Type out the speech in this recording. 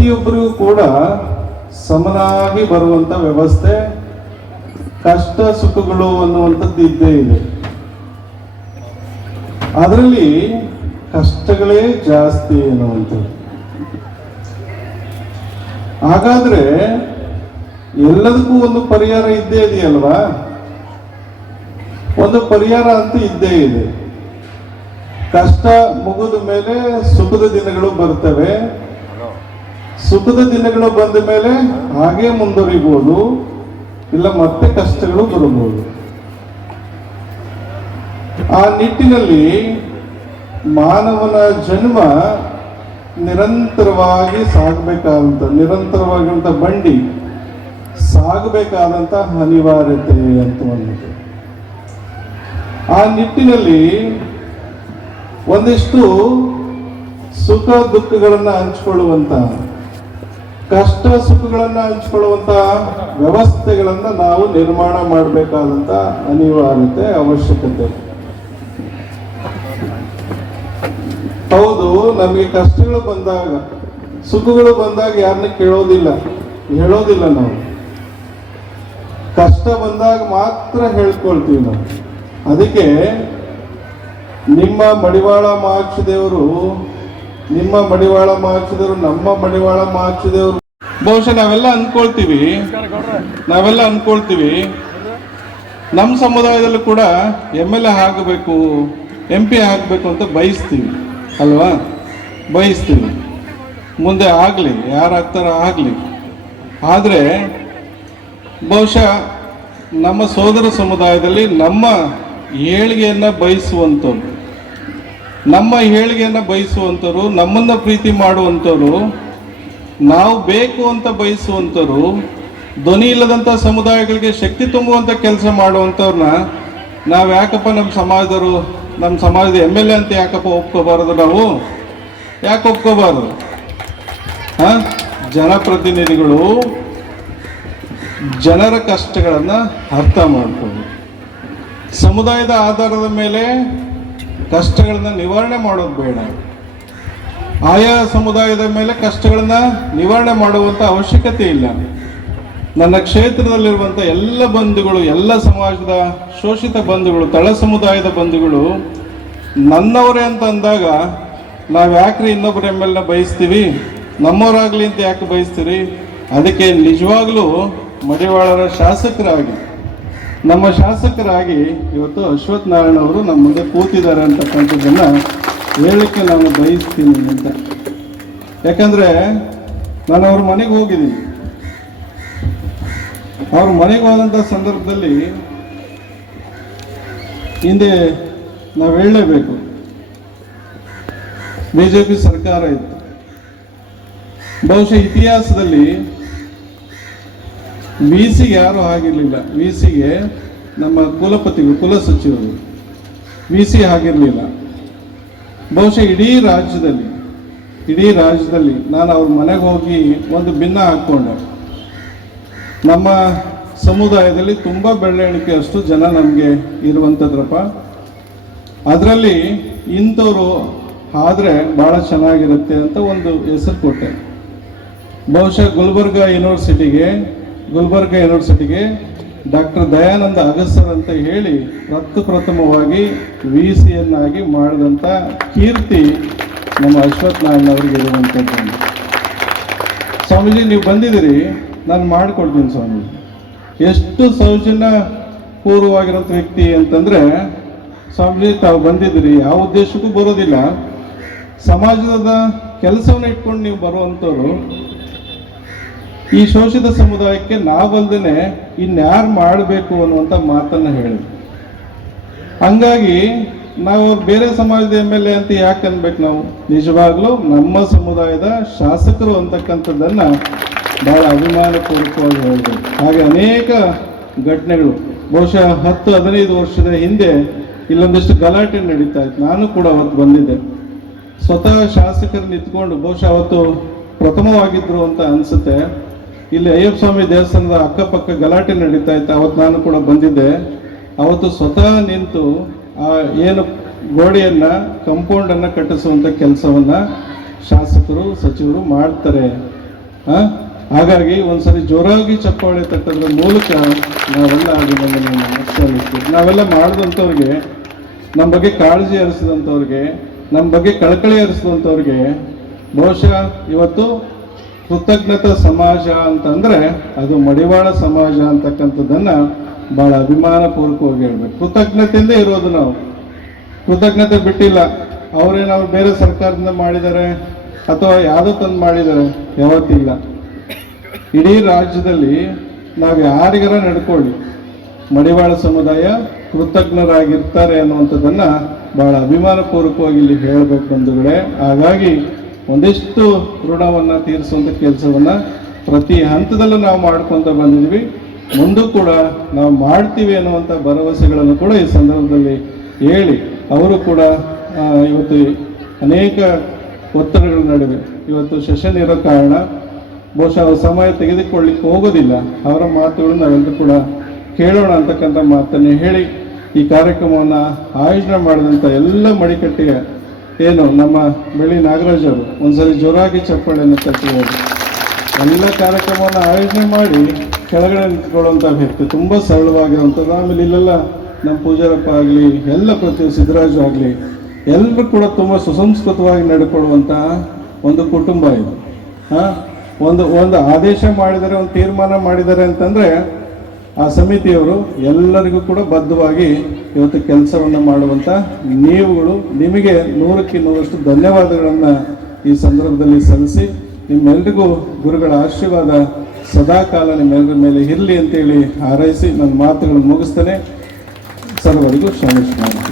ಪ್ರತಿಯೊಬ್ಬರಿಗೂ ಕೂಡ ಸಮನಾಗಿ ಬರುವಂತ ವ್ಯವಸ್ಥೆ, ಕಷ್ಟ ಸುಖಗಳು ಅನ್ನುವಂಥದ್ದು ಇದ್ದೇ ಇದೆ. ಅದರಲ್ಲಿ ಕಷ್ಟಗಳೇ ಜಾಸ್ತಿ ಅನ್ನುವಂಥದ್ದು. ಹಾಗಾದ್ರೆ ಎಲ್ಲದಕ್ಕೂ ಒಂದು ಪರಿಹಾರ ಇದ್ದೇ ಇದೆಯಲ್ವಾ? ಒಂದು ಪರಿಹಾರ ಅಂತೂ ಇದ್ದೇ ಇದೆ. ಕಷ್ಟ ಮುಗಿದ ಮೇಲೆ ಸುಖದ ದಿನಗಳು ಬರ್ತವೆ. ಸುಖದ ದಿನಗಳು ಬಂದ ಮೇಲೆ ಹಾಗೆ ಮುಂದುವರಿಬಹುದು ಇಲ್ಲ ಮತ್ತೆ ಕಷ್ಟಗಳು ಬರಬಹುದು. ಆ ನಿಟ್ಟಿನಲ್ಲಿ ಮಾನವನ ಜನ್ಮ ನಿರಂತರವಾಗಿ ಸಾಗಬೇಕಾದಂಥ ನಿರಂತರವಾಗಿರುವಂತ ಬಂಡಿ ಸಾಗಬೇಕಾದಂತ ಅನಿವಾರ್ಯತೆ ಅಂತ ಒಂದು ಆ ನಿಟ್ಟಿನಲ್ಲಿ ಒಂದಿಷ್ಟು ಸುಖ ದುಃಖಗಳನ್ನು ಹಂಚಿಕೊಳ್ಳುವಂತ ಕಷ್ಟ ಸುಖಗಳನ್ನ ಹಂಚ್ಕೊಳ್ಳುವಂತ ವ್ಯವಸ್ಥೆಗಳನ್ನ ನಾವು ನಿರ್ಮಾಣ ಮಾಡಬೇಕಾದಂತ ಅನಿವಾರ್ಯತೆ ಅವಶ್ಯಕತೆ. ಹೌದು, ನಮಗೆ ಕಷ್ಟಗಳು ಬಂದಾಗ, ಸುಖಗಳು ಬಂದಾಗ ಯಾರನ್ನ ಕೇಳೋದಿಲ್ಲ. ಹೇಳೋದಿಲ್ಲ ನಾವು. ಕಷ್ಟ ಬಂದಾಗ ಮಾತ್ರ ಹೇಳ್ಕೊಳ್ತೀವಿ ನಾವು. ಅದಕ್ಕೆ ನಿಮ್ಮ ಮಡಿವಾಳ ಮಹಾಕ್ಷದೇವರು ನಿಮ್ಮ ಮಡಿವಾಳ ಮಾಚಿದವರು, ನಮ್ಮ ಮಡಿವಾಳ ಮಾಚಿದವರು. ಬಹುಶಃ ನಾವೆಲ್ಲ ಅನ್ಕೊಳ್ತೀವಿ. ನಾವೆಲ್ಲ ಅನ್ಕೊಳ್ತೀವಿ. ನಮ್ಮ ಸಮುದಾಯದಲ್ಲೂ ಕೂಡ ಎಂ ಎಲ್ ಎ ಆಗಬೇಕು ಎಂ ಪಿ ಆಗಬೇಕು ಅಂತ ಬಯಸ್ತೀವಿ. ಅಲ್ವಾ? ಬಯಸ್ತೀವಿ. ಮುಂದೆ ಆಗಲಿ ಯಾರಾಗ್ತಾರ ಆಗಲಿ. ಆದರೆ, ಬಹುಶಃ ನಮ್ಮ ಸೋದರ ಸಮುದಾಯದಲ್ಲಿ ನಮ್ಮ ಏಳಿಗೆಯನ್ನು ಬಯಸುವಂಥವ್ರು. ನಮ್ಮ ಏಳಿಗೆಯನ್ನು ಬಯಸುವಂಥವ್ರು ನಮ್ಮನ್ನು ಪ್ರೀತಿ ಮಾಡುವಂಥವ್ರು ನಾವು ಬೇಕು ಅಂತ ಬಯಸುವಂಥವ್ರು ಧ್ವನಿ ಇಲ್ಲದಂಥ ಸಮುದಾಯಗಳಿಗೆ ಶಕ್ತಿ ತುಂಬುವಂಥ ಕೆಲಸ ಮಾಡುವಂಥವ್ರನ್ನ ನಾವು ಯಾಕಪ್ಪ ನಮ್ಮ ಸಮಾಜದವರು ನಮ್ಮ ಸಮಾಜದ ಎಂ ಎಲ್ ಎ ಅಂತ ಯಾಕಪ್ಪ ಒಪ್ಕೋಬಾರದು ನಾವು? ಯಾಕೆ ಒಪ್ಕೋಬಾರದು? ಹಾಂ? ಜನಪ್ರತಿನಿಧಿಗಳು ಜನರ ಕಷ್ಟಗಳನ್ನು ಅರ್ಥ ಮಾಡ್ಕೋಬೇಕು ಸಮುದಾಯದ ಆಧಾರದ ಮೇಲೆ ಕಷ್ಟಗಳನ್ನ ನಿವಾರಣೆ ಮಾಡೋದು ಬೇಡ. ಆಯಾ ಸಮುದಾಯದ ಮೇಲೆ ಕಷ್ಟಗಳನ್ನ ನಿವಾರಣೆ ಮಾಡುವಂತ ಅವಶ್ಯಕತೆ ಇಲ್ಲ. ನನ್ನ ಕ್ಷೇತ್ರದಲ್ಲಿರುವಂಥ ಎಲ್ಲ ಬಂಧುಗಳು, ಎಲ್ಲ ಸಮಾಜದ ಶೋಷಿತ ಬಂಧುಗಳು, ತಳ ಸಮುದಾಯದ ಬಂಧುಗಳು, ನನ್ನವರೇ ಅಂತ ಅಂದಾಗ ನಾವು ಯಾಕ್ರಿ ಇನ್ನೊಬ್ಬರ ಎಂ ಎಲ್ನ ಬಯಸ್ತೀವಿ? ನಮ್ಮವರಾಗ್ಲಿ ಅಂತ ಯಾಕೆ ಬಯಸ್ತೀರಿ? ಅದಕ್ಕೆ ನಿಜವಾಗ್ಲೂ ಮಡಿವಾಳರ ಶಾಸಕರಾಗಿ ನಮ್ಮ ಶಾಸಕರಾಗಿ ಇವತ್ತು ಅಶ್ವಥ್ ನಾರಾಯಣ ಅವರು ನಮ್ಮ ಮುಂದೆ ಕೂತಿದ್ದಾರೆ ಅಂತಕ್ಕಂಥದ್ದನ್ನು ಹೇಳಲಿಕ್ಕೆ ನಾನು ಬಯಸ್ತೀನಿ ಅಂತ. ಯಾಕಂದ್ರೆ ನಾನು ಅವ್ರ ಮನೆಗೆ ಹೋಗಿದ್ದೀನಿ. ಅವ್ರ ಮನೆಗೆ ಹೋದಂಥ ಸಂದರ್ಭದಲ್ಲಿ ಹಿಂದೆ ನಾವು ಹೇಳಲೇಬೇಕು. ಬಿ ಜೆ ಪಿ ಸರ್ಕಾರ ಇತ್ತು. ಬಹುಶಃ ಇತಿಹಾಸದಲ್ಲಿ ವಿ ಸಿಗೆ ಯಾರು ಆಗಿರಲಿಲ್ಲ ವಿ ಸಿಗೆ ನಮ್ಮ ಕುಲಪತಿಗಳು, ಕುಲ ಸಚಿವರು. ವಿ ಸಿ ಆಗಿರಲಿಲ್ಲ ಬಹುಶಃ ಇಡೀ ರಾಜ್ಯದಲ್ಲಿ ಇಡೀ ರಾಜ್ಯದಲ್ಲಿ ನಾನು ಅವ್ರ ಮನೆಗೆ ಹೋಗಿ ಒಂದು ಭಿನ್ನ ಹಾಕ್ಕೊಂಡೆ. ನಮ್ಮ ಸಮುದಾಯದಲ್ಲಿ ತುಂಬ ಬೆಳ್ಳೆಣಿಕೆ ಅಷ್ಟು ಜನ ನಮಗೆ ಇರುವಂಥದ್ರಪ್ಪ ಅದರಲ್ಲಿ ಇಂಥವ್ರು ಆದರೆ ಭಾಳ ಚೆನ್ನಾಗಿರುತ್ತೆ ಅಂತ ಒಂದು ಹೆಸರು ಕೊಟ್ಟೆ. ಬಹುಶಃ ಗುಲ್ಬರ್ಗ ಯೂನಿವರ್ಸಿಟಿಗೆ ಗುಲ್ಬರ್ಗ ಯೂನಿವರ್ಸಿಟಿಗೆ ಡಾಕ್ಟರ್ ದಯಾನಂದ ಅಗಸರ್ ಅಂತ ಹೇಳಿ ಪ್ರಥಮವಾಗಿ ವಿ ಸಿಯನ್ನಾಗಿ ಮಾಡಿದಂಥ ಕೀರ್ತಿ ನಮ್ಮ ಅಶ್ವಥ್ ನಾರಾಯಣ ಅವರಿಗೆ ಇರುವಂಥದ್ದು ಸ್ವಾಮೀಜಿ, ನೀವು ಬಂದಿದ್ದೀರಿ. ನಾನು ಮಾಡಿಕೊಡ್ತೀನಿ ಸ್ವಾಮೀಜಿ. ಎಷ್ಟು ಸೌಜನ್ಯ ಪೂರ್ವವಾಗಿರೋಂಥ ವ್ಯಕ್ತಿ ಅಂತಂದರೆ ಸ್ವಾಮೀಜಿ, ತಾವು ಬಂದಿದ್ದೀರಿ. ಯಾವ ಉದ್ದೇಶಕ್ಕೂ ಬರೋದಿಲ್ಲ. ಸಮಾಜದ ಕೆಲಸವನ್ನು ಇಟ್ಕೊಂಡು ನೀವು ಬರುವಂಥವ್ರು ಈ ಶೋಷಿತ ಸಮುದಾಯಕ್ಕೆ ನಾವಲ್ದೇನೆ ಇನ್ಯಾರು ಮಾಡಬೇಕು ಅನ್ನುವಂಥ ಮಾತನ್ನ ಹೇಳಿ ಹಂಗಾಗಿ ನಾವು ಬೇರೆ ಸಮಾಜದ ಎಂ ಎಲ್ ಎ ಅಂತ ಯಾಕೆ ಅನ್ಬೇಕು ನಾವು? ನಿಜವಾಗ್ಲೂ ನಮ್ಮ ಸಮುದಾಯದ ಶಾಸಕರು ಅಂತಕ್ಕಂಥದ್ದನ್ನು ಬಹಳ ಅಭಿಮಾನಪೂರ್ವಕವಾಗಿ ಹೇಳ್ಬೇಕು. ಹಾಗೆ ಅನೇಕ ಘಟನೆಗಳು, ಬಹುಶಃ ಹತ್ತು, ಹದಿನೈದು ವರ್ಷದ ಹಿಂದೆ ಇಲ್ಲೊಂದಿಷ್ಟು ಗಲಾಟೆ ನಡೀತಾ ಇತ್ತು. ನಾನು ಕೂಡ ಅವತ್ತು ಬಂದಿದ್ದೆ. ಸ್ವತಃ ಶಾಸಕರು ನಿಂತ್ಕೊಂಡು ಬಹುಶಃ ಅವತ್ತು ಪ್ರಥಮವಾಗಿದ್ರು ಅಂತ ಅನ್ಸುತ್ತೆ. ಇಲ್ಲಿ ಅಯ್ಯಪ್ಪ ಸ್ವಾಮಿ ದೇವಸ್ಥಾನದ ಅಕ್ಕಪಕ್ಕ ಗಲಾಟೆ ನಡೀತಾ ಇತ್ತು. ಅವತ್ತು ನಾನು ಕೂಡ ಬಂದಿದ್ದೆ. ಅವತ್ತು ಸ್ವತಃ ನಿಂತು, ಆ, ಏನು ಗೋಡೆಯನ್ನು ಕಂಪೌಂಡನ್ನು ಕಟ್ಟಿಸುವಂಥ ಕೆಲಸವನ್ನು ಶಾಸಕರು, ಸಚಿವರು ಮಾಡ್ತಾರೆ? ಹಾಗಾಗಿ ಒಂದ್ಸರಿ ಜೋರಾಗಿ ಚಪ್ಪಾಳೆ ತಟ್ಟೋದ್ರ ಮೂಲಕ ನಾವೆಲ್ಲ ಸಲ್ಲಿಸ್ತೀವಿ ನಾವೆಲ್ಲ ಮಾಡಿದಂಥವ್ರಿಗೆ ನಮ್ಮ ಬಗ್ಗೆ ಕಾಳಜಿ ಹರಿಸಿದಂಥವ್ರಿಗೆ, ನಮ್ಮ ಬಗ್ಗೆ ಕಳಕಳಿ ಹರಿಸಿದಂಥವ್ರಿಗೆ ಬಹುಶಃ ಇವತ್ತು ಕೃತಜ್ಞತಾ ಸಮಾಜ ಅಂತಂದ್ರೆ ಅದು ಮಡಿವಾಳ ಸಮಾಜ ಅಂತಕ್ಕಂಥದ್ದನ್ನ ಬಹಳ ಅಭಿಮಾನಪೂರ್ವಕವಾಗಿ ಹೇಳ್ಬೇಕು. ಕೃತಜ್ಞತೆಯಿಂದ ಇರೋದು ನಾವು. ಕೃತಜ್ಞತೆ ಬಿಟ್ಟಿಲ್ಲ. ನಾವು ಬೇರೆ ಸರ್ಕಾರದಿಂದ ಮಾಡಿದ್ದಾರೆ ಅಥವಾ ಯಾವುದೋ ತಂದು ಮಾಡಿದ್ದಾರೆ, ಯಾವತ್ತಿಲ್ಲ. ಇಡೀ ರಾಜ್ಯದಲ್ಲಿ ನಾವು ಯಾರಿಗಾರ ನಡ್ಕೊಳ್ಳಿ. ಮಡಿವಾಳ ಸಮುದಾಯ ಕೃತಜ್ಞರಾಗಿರ್ತಾರೆ ಅನ್ನುವಂಥದ್ದನ್ನ ಬಹಳ ಅಭಿಮಾನಪೂರ್ವಕವಾಗಿ ಇಲ್ಲಿ ಹೇಳಬೇಕು ಬಂಧುಗಳೇ. ಹಾಗಾಗಿ ಒಂದಿಷ್ಟು ಋಣವನ್ನ ತೀರಿಸುವಂಥ ಕೆಲಸವನ್ನ ಪ್ರತಿ ಹಂತದಲ್ಲೂ ನಾವು ಮಾಡ್ಕೊಂತ ಬಂದಿದ್ವಿ. ಮುಂದೂ ಕೂಡ ನಾವು ಮಾಡ್ತೀವಿ ಅನ್ನುವಂಥ ಭರವಸೆಗಳನ್ನು ಕೂಡ ಈ ಸಂದರ್ಭದಲ್ಲಿ ಹೇಳಿ ಅವರು ಕೂಡ ಇವತ್ತು ಅನೇಕ ಒತ್ತಡಗಳ ನಡುವೆ ಇವತ್ತು ಸೆಷನ್ ಇರೋ ಕಾರಣ ಬಹುಶಃ ಅವರು ಸಮಯ ತೆಗೆದುಕೊಳ್ಳಿಕ್ಕೆ ಹೋಗೋದಿಲ್ಲ. ಅವರ ಮಾತುಗಳು ನಾವೆಲ್ಲರೂ ಕೂಡ ಕೇಳೋಣ ಅಂತಕ್ಕಂಥ ಮಾತನ್ನು ಹೇಳಿ ಈ ಕಾರ್ಯಕ್ರಮವನ್ನು ಆಯೋಜನೆ ಮಾಡಿದಂಥ ಎಲ್ಲ ಮಡಿಕಟ್ಟಿಗೆ ಏನು, ನಮ್ಮ ಬೆಳ್ಳಿ ನಾಗರಾಜ್ ಅವರು ಒಂದ್ಸರಿ ಜೋರಾಗಿ ಚಪ್ಪಾಳೆಯನ್ನು ತಟ್ಟಿದ್ದಾರೆ ಎಲ್ಲ ಕಾರ್ಯಕ್ರಮವನ್ನು ಆಯೋಜನೆ ಮಾಡಿ ಕೆಳಗಡೆ ನಿಂತ್ಕೊಳ್ಳುವಂಥ ವ್ಯಕ್ತಿ, ತುಂಬ ಸರಳವಾಗಿರುವಂಥದ್ದು. ಆಮೇಲೆ ಇಲ್ಲೆಲ್ಲ ನಮ್ಮ ಪೂಜಾರಪ್ಪ ಆಗಲಿ, ಎಲ್ಲ ಪ್ರತಿ ಸಿದ್ದರಾಜು ಆಗಲಿ ಎಲ್ಲರೂ ಕೂಡ ತುಂಬ ಸುಸಂಸ್ಕೃತವಾಗಿ ನಡ್ಕೊಳ್ಳುವಂತಹ ಒಂದು ಕುಟುಂಬ ಇದು. ಹಾ? ಒಂದು ಒಂದು ಆದೇಶ ಮಾಡಿದರೆ, ಒಂದು ತೀರ್ಮಾನ ಮಾಡಿದ್ದಾರೆ ಅಂತಂದ್ರೆ ಆ ಸಮಿತಿಯವರು ಎಲ್ಲರಿಗೂ ಕೂಡ ಬದ್ಧವಾಗಿ ಇವತ್ತು ಕೆಲಸವನ್ನು ಮಾಡುವಂತ ನೀವುಗಳು ನಿಮಗೆ ನೂರಕ್ಕೆ ನೂರಷ್ಟು ಧನ್ಯವಾದಗಳನ್ನು ಈ ಸಂದರ್ಭದಲ್ಲಿ ಸಲ್ಲಿಸಿ ನಿಮ್ಮೆಲ್ರಿಗೂ ಗುರುಗಳ ಆಶೀರ್ವಾದ ಸದಾಕಾಲ ನಿಮ್ಮೆಲ್ಲರ ಮೇಲೆ ಇರಲಿ ಅಂತೇಳಿ ಹಾರೈಸಿ ನನ್ನ ಮಾತುಗಳನ್ನು ಮುಗಿಸ್ತೇನೆ. ಸರ್ವರಿಗೂ ಕ್ಷಮಿಸ್ತಾರೆ